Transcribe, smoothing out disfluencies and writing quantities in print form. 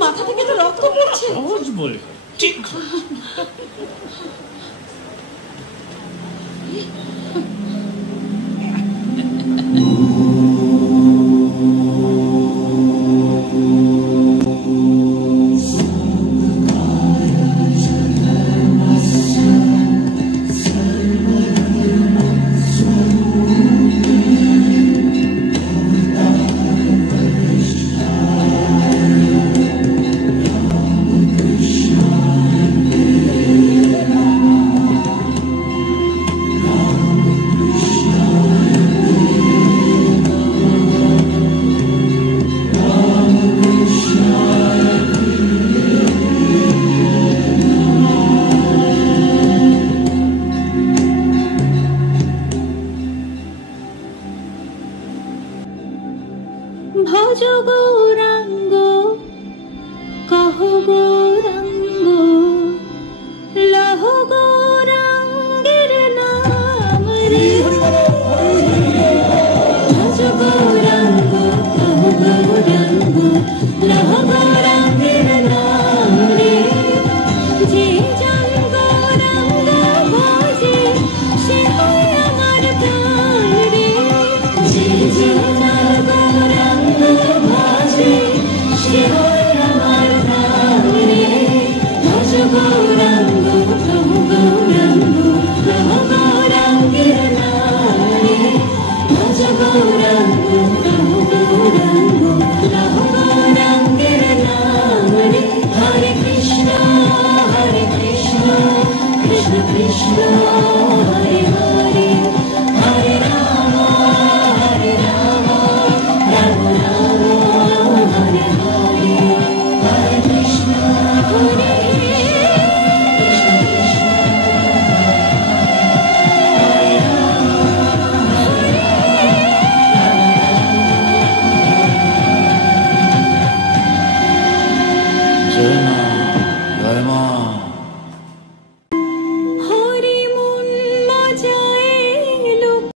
মাথা থেকে তো রক্ত পড়ছে। সহজ বলে ঠিক ভজ গৌরাঙ্গ কহ গৌরাঙ্গ লহ গৌরাঙ্গের নাম রে। ভজ গৌরাঙ্গ কহ গৌরাঙ্গ লহ গৌরাঙ্গের নাম রে। যে জন গৌরাঙ্গ ভজে সে হয় আমার প্রাণ রে। যে জন গৌরাঙ্গ ভজে সে হয় আমার প্রাণ রে। ভজ গৌরাঙ্গ কহ গৌরাঙ্গ লহ গৌরাঙ্গের নাম রে। ভজ গৌরাঙ্গ কহ গৌরাঙ্গ লহ গৌরাঙ্গের নাম রে। হরে কৃষ্ণ কৃষ্ণ কৃষ্ণ হরে